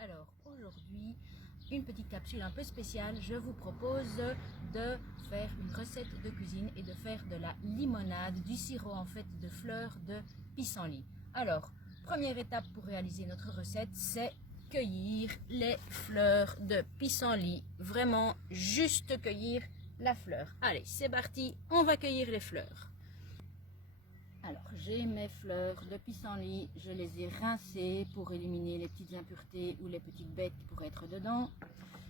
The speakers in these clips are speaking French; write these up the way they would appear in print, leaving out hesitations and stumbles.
Alors aujourd'hui, une petite capsule un peu spéciale. Je vous propose de faire une recette de cuisine et de faire de la limonade, du sirop en fait de fleurs de pissenlit. Alors, première étape pour réaliser notre recette, c'est cueillir les fleurs de pissenlit. Vraiment, juste cueillir la fleur. Allez, c'est parti, on va cueillir les fleurs. Alors, j'ai mes fleurs de pissenlit, je les ai rincées pour éliminer les petites impuretés ou les petites bêtes qui pourraient être dedans.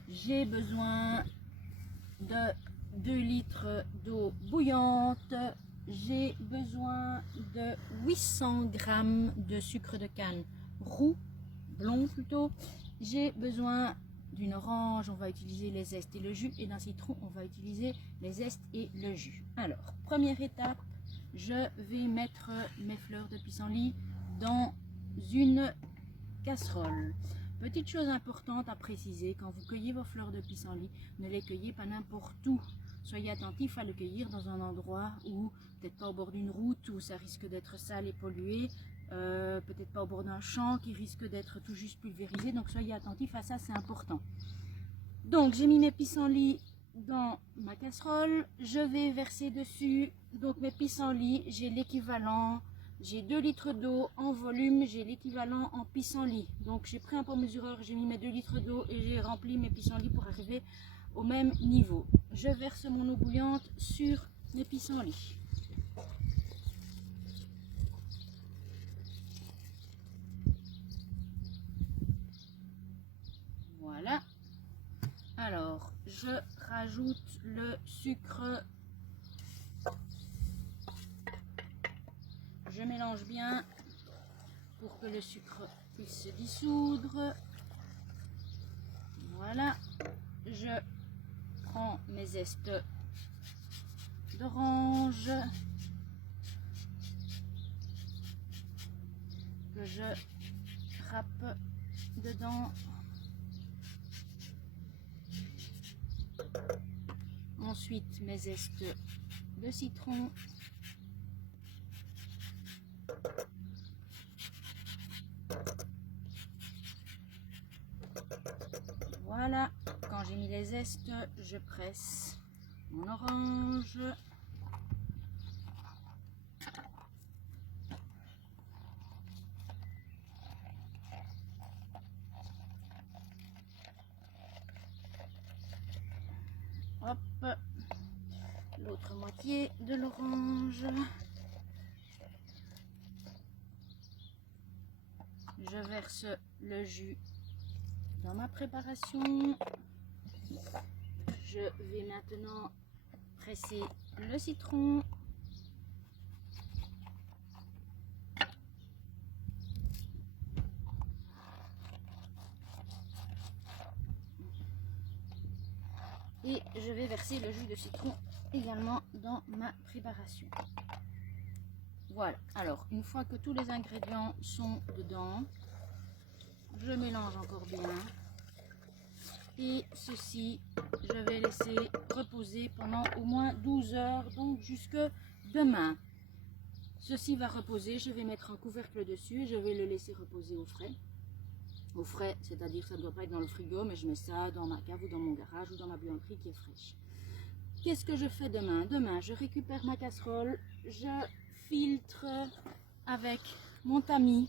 J'ai besoin de 2 litres d'eau bouillante. J'ai besoin de 800 g de sucre de canne roux, blond plutôt. J'ai besoin d'une orange, on va utiliser les zestes et le jus, et d'un citron, on va utiliser les zestes et le jus. Alors, première étape, je vais mettre mes fleurs de pissenlit dans une casserole. Petite chose importante à préciser, quand vous cueillez vos fleurs de pissenlit, ne les cueillez pas n'importe où. Soyez attentif à le cueillir dans un endroit où, peut-être pas au bord d'une route où ça risque d'être sale et pollué, peut-être pas au bord d'un champ qui risque d'être tout juste pulvérisé, donc soyez attentif à ça, c'est important. Donc j'ai mis mes pissenlits dans ma casserole, je vais verser dessus donc mes pissenlits, j'ai l'équivalent, j'ai 2 litres d'eau en volume, j'ai l'équivalent en pissenlits. Donc j'ai pris un pot mesureur, j'ai mis mes 2 litres d'eau et j'ai rempli mes pissenlits pour arriver au même niveau. Je verse mon eau bouillante sur mes pissenlits. Voilà. Alors, je rajoute le sucre. Je mélange bien pour que le sucre puisse se dissoudre. Voilà. Je prends mes zestes d'orange que je râpe dedans. Ensuite, mes zestes de citron. Voilà, quand j'ai mis les zestes, je presse mon orange. Hop, l'autre moitié de l'orange. Je verse le jus dans ma préparation. Je vais maintenant presser le citron. Et je vais verser le jus de citron également dans ma préparation. Voilà, alors une fois que tous les ingrédients sont dedans, je mélange encore bien. Et ceci, je vais laisser reposer pendant au moins 12 heures, donc jusque demain. Ceci va reposer, je vais mettre un couvercle dessus, je vais le laisser reposer au frais. Au frais, c'est-à-dire ça ne doit pas être dans le frigo, mais je mets ça dans ma cave ou dans mon garage ou dans ma buanderie qui est fraîche. Qu'est-ce que je fais demain? Demain, je récupère ma casserole, je filtre avec mon tamis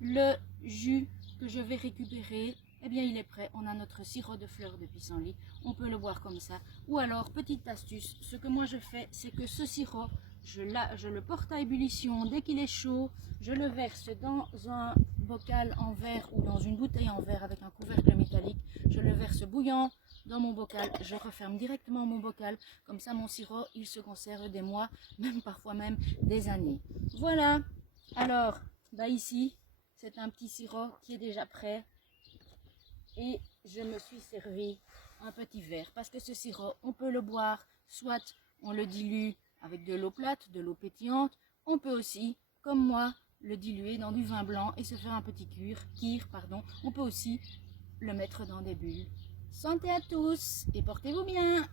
le jus que je vais récupérer. Eh bien, il est prêt. On a notre sirop de fleurs de pissenlit. On peut le boire comme ça. Ou alors, petite astuce, ce que moi je fais, c'est que ce sirop, je le porte à ébullition. Dès qu'il est chaud, je le verse dans un bocal en verre ou dans une bouteille en verre avec un couvercle métallique. Je le verse bouillant dans mon bocal. Je referme directement mon bocal. Comme ça, mon sirop, il se conserve des mois, même parfois même des années. Voilà. Alors, ici, c'est un petit sirop qui est déjà prêt. Et je me suis servi un petit verre parce que ce sirop, on peut le boire, soit on le dilue avec de l'eau plate, de l'eau pétillante. On peut aussi, comme moi, le diluer dans du vin blanc et se faire un petit kir. On peut aussi le mettre dans des bulles. Santé à tous et portez-vous bien!